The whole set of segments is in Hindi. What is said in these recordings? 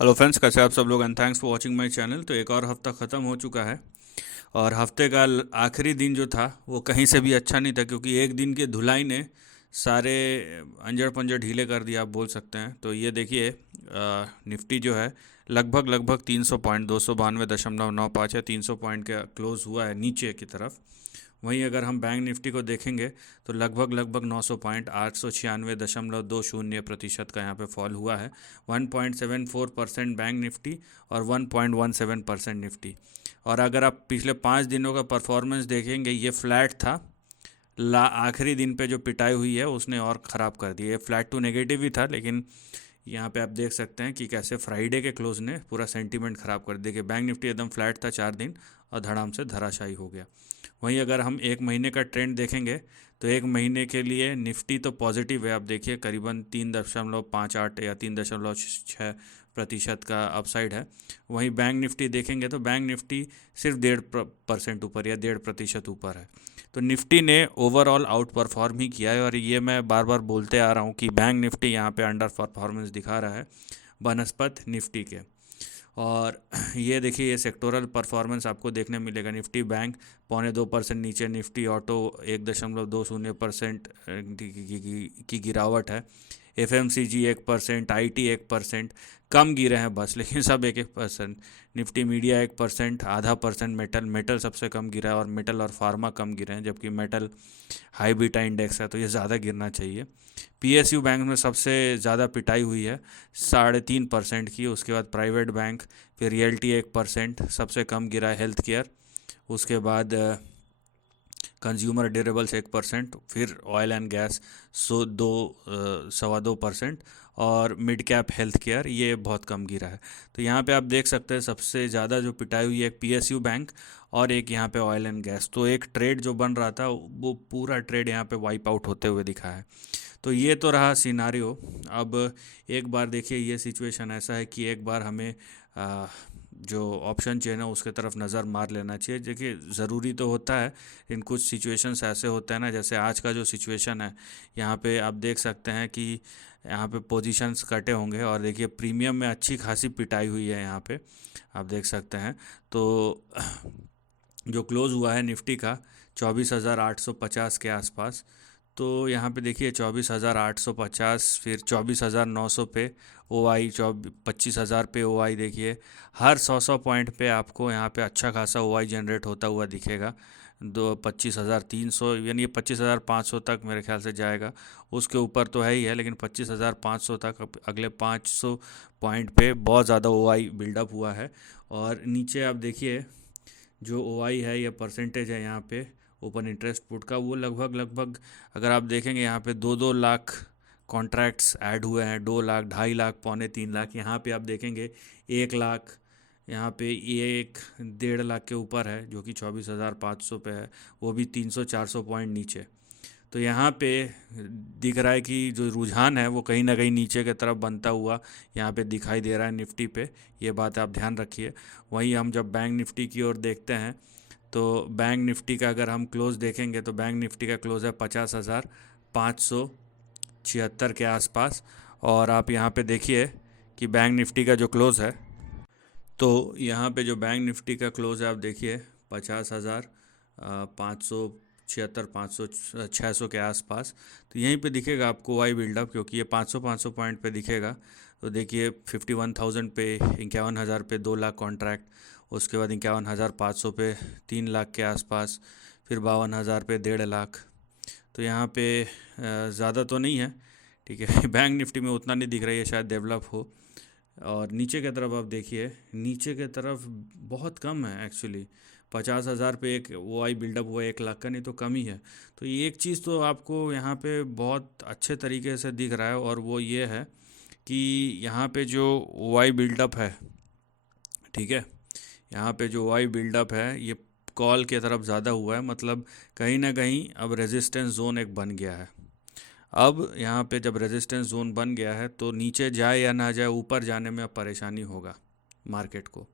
हेलो फ्रेंड्स, कैसे आप सब लोग and thanks for watching my channel. तो एक और हफ्ता ख़त्म हो चुका है और हफ्ते का आखिरी दिन जो था वो कहीं से भी अच्छा नहीं था, क्योंकि एक दिन की धुलाई ने सारे अंजड़ पंजड़ ढीले कर दिया, आप बोल सकते हैं। तो ये देखिए, निफ्टी जो है लगभग लगभग 300 पॉइंट 292.95 या 300 पॉइंट का क्लोज हुआ है नीचे की तरफ। वहीं अगर हम बैंक निफ्टी को देखेंगे तो लगभग लगभग 900 पॉइंट 896.20% का यहाँ पे फॉल हुआ है। 1.74% बैंक निफ्टी और 1.17% निफ्टी। और अगर आप पिछले 5 दिनों का परफॉर्मेंस देखेंगे, ये फ्लैट था। आखिरी दिन पे जो पिटाई हुई है उसने और ख़राब कर दी। ये फ्लैट टू नेगेटिव ही था, लेकिन यहाँ पे आप देख सकते हैं कि कैसे फ्राइडे के क्लोज ने पूरा सेंटीमेंट ख़राब कर दिया। कि बैंक निफ्टी एकदम फ्लैट था 4 दिन और धड़ाम से धराशायी हो गया। वहीं अगर हम एक महीने का ट्रेंड देखेंगे तो एक महीने के लिए निफ्टी तो पॉजिटिव है। आप देखिए करीबन 3.58 या 3.6% का अपसाइड है। वहीं बैंक निफ्टी देखेंगे तो बैंक निफ्टी सिर्फ 1.5% ऊपर या 1.5% ऊपर है। तो निफ्टी ने ओवरऑल आउट परफॉर्म ही किया है, और ये मैं बार बार बोलते आ रहा हूँ कि बैंक निफ्टी यहाँ पे अंडर परफॉर्मेंस दिखा रहा है बनस्पत निफ्टी के। और ये देखिए, ये सेक्टोरल परफॉर्मेंस आपको देखने मिलेगा। निफ्टी बैंक 0.25% नीचे, निफ्टी ऑटो 1.20% की गिरावट है। एफएमसीजी 1%, आईटी 1% कम गिरे हैं बस, लेकिन सब 1-1%। Nifty media 1%, ½ %। मेटल सबसे कम गिरा है, और मेटल और फार्मा कम गिरे हैं, जबकि मेटल हाई बीटा इंडेक्स है तो ये ज़्यादा गिरना चाहिए। पीएसयू बैंक में सबसे ज़्यादा पिटाई हुई है 3.5% की। उसके बाद प्राइवेट बैंक, फिर रियल्टी 1%, सबसे कम गिरा है हेल्थ केयर। उसके बाद कंज्यूमर ड्यूरेबल्स 1%, फिर ऑयल एंड गैस 2.25%, और मिड कैप हेल्थ केयर ये बहुत कम गिरा है। तो यहाँ पे आप देख सकते हैं सबसे ज़्यादा जो पिटाई हुई है एक पीएसयू बैंक और एक यहाँ पे ऑयल एंड गैस। तो एक ट्रेड जो बन रहा था वो पूरा ट्रेड यहाँ पे वाइप आउट होते हुए दिखा है। तो ये तो रहा सिनारियो। अब एक बार देखिए, ये सिचुएशन ऐसा है कि एक बार हमें जो ऑप्शन चेन है उसके तरफ नज़र मार लेना चाहिए। देखिए ज़रूरी तो होता है, इन कुछ सिचुएशंस ऐसे होते हैं ना, जैसे आज का जो सिचुएशन है, यहाँ पे आप देख सकते हैं कि यहाँ पे पोजीशंस कटे होंगे, और देखिए प्रीमियम में अच्छी खासी पिटाई हुई है यहाँ पे, आप देख सकते हैं। तो जो क्लोज़ हुआ है निफ्टी का 24,850 के आसपास। तो यहाँ पे देखिए 24,850, फिर 24,900 पे ओ आई, 25,000 पे ओ आई। देखिए हर 100 पॉइंट पे आपको यहाँ पे अच्छा खासा ओ आई जनरेट होता हुआ दिखेगा। 25,300 यानी 25,500 तक मेरे ख्याल से जाएगा। उसके ऊपर तो है ही है, लेकिन 25,500 तक अगले 500 पॉइंट पे बहुत ज़्यादा ओ आई बिल्डअप हुआ है। और नीचे आप देखिए जो ओ आई है या परसेंटेज है यहाँ पे ओपन इंटरेस्ट पुट का, वो लगभग लगभग अगर आप देखेंगे यहाँ पे 2-2 लाख कॉन्ट्रैक्ट्स ऐड हुए हैं। 2 लाख, 2.5 लाख, 3.25 लाख। यहाँ पे आप देखेंगे 1 लाख, यहाँ पे 1-1.5 लाख के ऊपर है, जो कि 24,500 पे है। वो भी 300-400 पॉइंट नीचे। तो यहाँ पे दिख रहा है कि जो रुझान है वो कहीं ना कहीं नीचे की तरफ बनता हुआ यहाँ पे दिखाई दे रहा है निफ्टी पे। ये बात आप ध्यान रखिए। वहीं हम जब बैंक निफ्टी की ओर देखते हैं तो बैंक निफ्टी का अगर हम क्लोज़ देखेंगे तो बैंक निफ्टी का क्लोज़ है 50,576 के आसपास। और आप यहाँ पे देखिए कि बैंक निफ्टी का जो क्लोज़ है, तो यहाँ पे जो बैंक निफ्टी का क्लोज़ है आप देखिए 50,576, 500 के आसपास। तो यहीं पे दिखेगा आपको वाई बिल्डअप, क्योंकि ये 500 पॉइंट पे दिखेगा। तो देखिए 51,000 पे, 51,000 पे 2 लाख कॉन्ट्रैक्ट। उसके बाद 51,500 पे 3 लाख के आसपास, फिर 52,000 पे 1.5 लाख। तो यहाँ पे ज़्यादा तो नहीं है, ठीक है। बैंक निफ्टी में उतना नहीं दिख रहा है, शायद डेवलप हो। और नीचे की तरफ आप देखिए, नीचे की तरफ बहुत कम है एक्चुअली। 50,000 पे एक वो आई बिल्डअप हुआ 1 लाख का, नहीं तो कम ही है। तो ये एक चीज़ तो आपको यहाँ पे बहुत अच्छे तरीके से दिख रहा है, और वो ये है कि यहाँ पे जो वाई बिल्डअप है, ठीक है, यहाँ पे जो वाई बिल्डअप है ये कॉल की तरफ ज़्यादा हुआ है। मतलब कहीं ना कहीं अब रेजिस्टेंस जोन एक बन गया है। अब यहाँ पे जब रेजिस्टेंस जोन बन गया है तो नीचे जाए या ना जाए, ऊपर जाने में अब परेशानी होगा मार्केट को।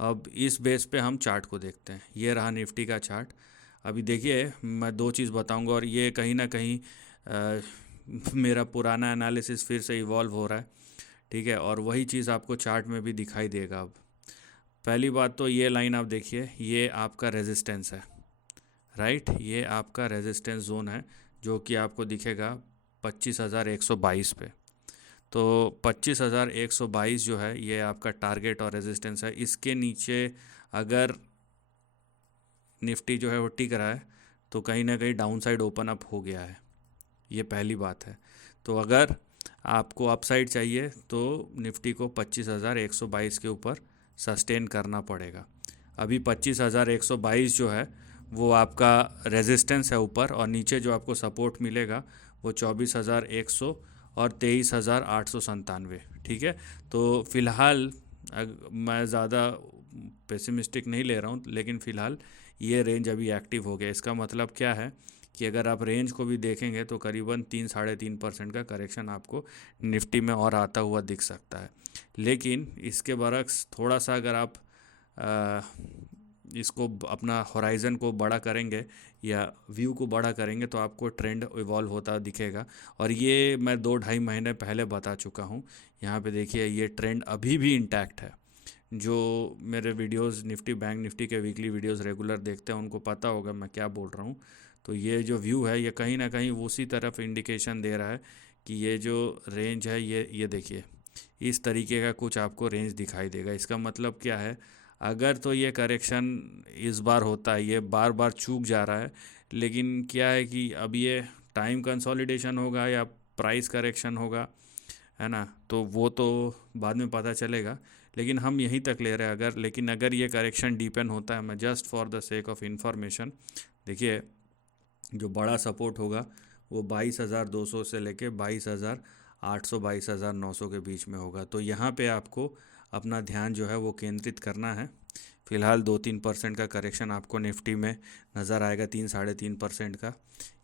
अब इस बेस पे हम चार्ट को देखते हैं। ये रहा निफ्टी का चार्ट। अभी देखिए मैं दो चीज़ बताऊंगा, और ये कहीं ना कहीं मेरा पुराना एनालिसिस फिर से इवॉल्व हो रहा है, ठीक है, और वही चीज़ आपको चार्ट में भी दिखाई देगा। अब पहली बात तो ये लाइन आप देखिए, ये आपका रेजिस्टेंस है, राइट, ये आपका रेजिस्टेंस जोन है जो कि आपको दिखेगा 25,122 पे। तो 25,122 जो है ये आपका टारगेट और रेजिस्टेंस है। इसके नीचे अगर निफ्टी जो है वो टिक रहा है तो कहीं ना कहीं डाउन साइड ओपन अप हो गया है, ये पहली बात है। तो अगर आपको अपसाइड चाहिए तो निफ्टी को 25,122 के ऊपर सस्टेन करना पड़ेगा। अभी 25,122 जो है वो आपका रेजिस्टेंस है ऊपर, और नीचे जो आपको सपोर्ट मिलेगा वो 24,100 और 23,897। ठीक है, तो फ़िलहाल मैं ज़्यादा पेसिमिस्टिक नहीं ले रहा हूँ, लेकिन फ़िलहाल ये रेंज अभी एक्टिव हो गया। इसका मतलब क्या है कि अगर आप रेंज को भी देखेंगे तो करीबन 3-3.5% का करेक्शन आपको निफ्टी में और आता हुआ दिख सकता है। लेकिन इसके बरक्स थोड़ा सा अगर आप आ, इसको अपना होराइज़न को बड़ा करेंगे या व्यू को बड़ा करेंगे तो आपको ट्रेंड इवॉल्व होता दिखेगा। और ये मैं 2-2.5 महीने पहले बता चुका हूँ। यहाँ पे देखिए ये ट्रेंड अभी भी इंटैक्ट है। जो मेरे वीडियोस निफ्टी बैंक निफ्टी के वीकली वीडियोस रेगुलर देखते हैं उनको पता होगा मैं क्या बोल रहा हूँ। तो ये जो व्यू है ये कहीं ना कहीं उसी तरफ इंडिकेशन दे रहा है कि ये जो रेंज है ये देखिए, इस तरीके का कुछ आपको रेंज दिखाई देगा। इसका मतलब क्या है, अगर तो ये करेक्शन इस बार होता है, ये बार बार चूक जा रहा है, लेकिन क्या है कि अब ये टाइम कंसोलिडेशन होगा या प्राइस करेक्शन होगा, है ना, तो वो तो बाद में पता चलेगा। लेकिन हम यहीं तक ले रहे हैं अगर, लेकिन अगर ये करेक्शन डीपेंड होता है, मैं just for the sake of information, देखिए जो बड़ा सपोर्ट होगा वो 22,200 से लेके 22,800 22,900 के बीच में होगा। तो यहाँ पे आपको अपना ध्यान जो है वो केंद्रित करना है। फ़िलहाल 2-3% का करेक्शन आपको निफ्टी में नज़र आएगा, 3-3.5% का,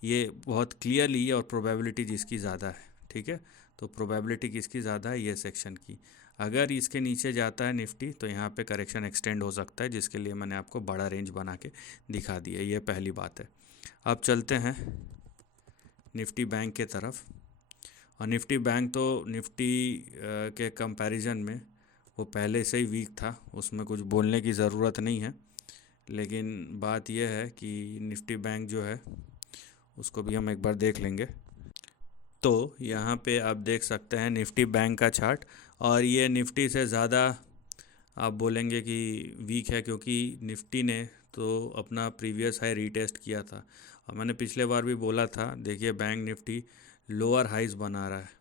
ये बहुत क्लियरली, और प्रोबेबिलिटी जिसकी ज़्यादा है। ठीक है, तो प्रोबेबिलिटी किसकी ज़्यादा है, ये सेक्शन की। अगर इसके नीचे जाता है निफ्टी तो यहाँ पे करेक्शन एक्सटेंड हो सकता है, जिसके लिए मैंने आपको बड़ा रेंज बना के दिखा दिया, ये पहली बात है। अब चलते हैं निफ्टी बैंक के तरफ। और निफ्टी बैंक तो निफ्टी के कंपैरिजन में वो पहले से ही वीक था, उसमें कुछ बोलने की ज़रूरत नहीं है। लेकिन बात यह है कि निफ्टी बैंक जो है उसको भी हम एक बार देख लेंगे। तो यहाँ पे आप देख सकते हैं निफ्टी बैंक का चार्ट, और ये निफ्टी से ज़्यादा आप बोलेंगे कि वीक है, क्योंकि निफ्टी ने तो अपना प्रीवियस हाई रीटेस्ट किया था। और मैंने पिछले बार भी बोला था, देखिए बैंक निफ्टी लोअर हाइज बना रहा है।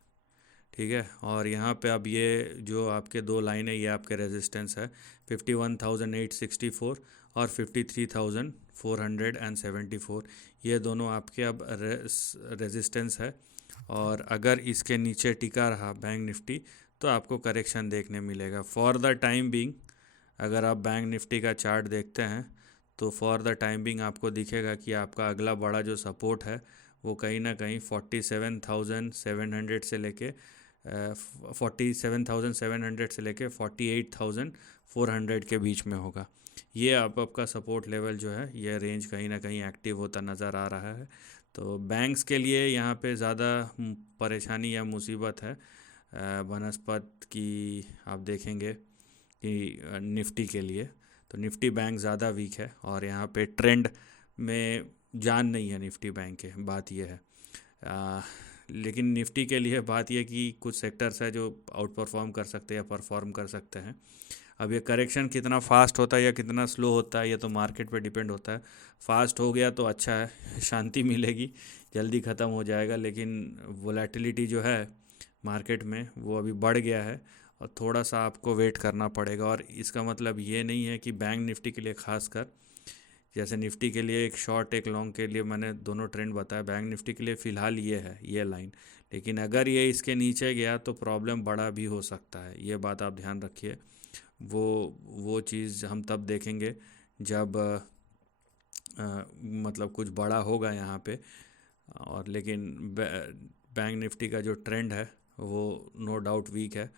ठीक है, और यहाँ पे अब ये जो आपके दो लाइन है ये आपके रेजिस्टेंस है, 51,864 और 53,474, ये दोनों आपके अब रेजिस्टेंस है। और अगर इसके नीचे टिका रहा बैंक निफ्टी तो आपको करेक्शन देखने मिलेगा फॉर द टाइम बिंग। अगर आप बैंक निफ्टी का चार्ट देखते हैं तो फॉर द टाइम बिंग आपको दिखेगा कि आपका अगला बड़ा जो सपोर्ट है वो कहीं ना कहीं 47,700 से लेके 47,700 से लेके 48,400 के बीच में होगा। ये आपका सपोर्ट लेवल जो है, ये रेंज कहीं ना कहीं एक्टिव होता नज़र आ रहा है। तो बैंक्स के लिए यहाँ पे ज़्यादा परेशानी या मुसीबत है बनस्पत की, आप देखेंगे कि निफ्टी के लिए तो निफ्टी बैंक ज़्यादा वीक है, और यहाँ पे ट्रेंड में जान नहीं है निफ्टी बैंक के, बात यह है। लेकिन निफ्टी के लिए बात यह कि कुछ सेक्टर्स है जो आउट परफॉर्म कर सकते हैं या परफॉर्म कर सकते हैं। अब ये करेक्शन कितना फास्ट होता है या कितना स्लो होता है ये तो मार्केट पे डिपेंड होता है। फास्ट हो गया तो अच्छा है, शांति मिलेगी, जल्दी ख़त्म हो जाएगा। लेकिन वोलेटिलिटी जो है मार्केट में वो अभी बढ़ गया है, और थोड़ा सा आपको वेट करना पड़ेगा। और इसका मतलब ये नहीं है कि बैंक निफ्टी के लिए खासकर, जैसे निफ्टी के लिए एक शॉर्ट एक लॉन्ग के लिए मैंने दोनों ट्रेंड बताया, बैंक निफ्टी के लिए फ़िलहाल ये है ये लाइन। लेकिन अगर ये इसके नीचे गया तो प्रॉब्लम बड़ा भी हो सकता है, ये बात आप ध्यान रखिए। वो चीज़ हम तब देखेंगे जब मतलब कुछ बड़ा होगा यहाँ पे। और लेकिन बैंक निफ्टी का जो ट्रेंड है वो नो डाउट वीक है,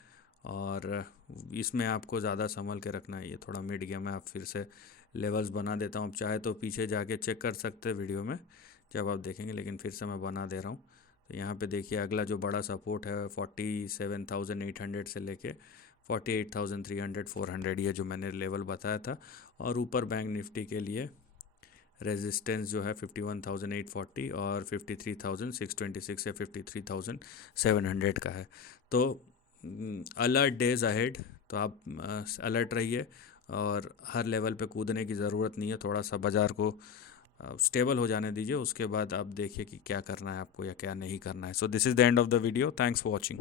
और इसमें आपको ज़्यादा संभल के रखना है। ये थोड़ा मिड गया, मैं आप फिर से लेवल्स बना देता हूँ, चाहे तो पीछे जाके चेक कर सकते हैं वीडियो में जब आप देखेंगे, लेकिन फिर से मैं बना दे रहा हूँ। तो यहाँ पे देखिए अगला जो बड़ा सपोर्ट है 47,800 से लेके 48,300 400, ये जो मैंने लेवल बताया था। और ऊपर बैंक निफ्टी के लिए रेजिस्टेंस जो है 51,840 और 53,626 या 53,700 का है। तो अलर्ट डेज अहेड, तो आप अलर्ट रहिए और हर लेवल पे कूदने की ज़रूरत नहीं है, थोड़ा सा बाज़ार को स्टेबल हो जाने दीजिए, उसके बाद आप देखिए कि क्या करना है आपको या क्या नहीं करना है। So this is the end of the video, thanks for watching.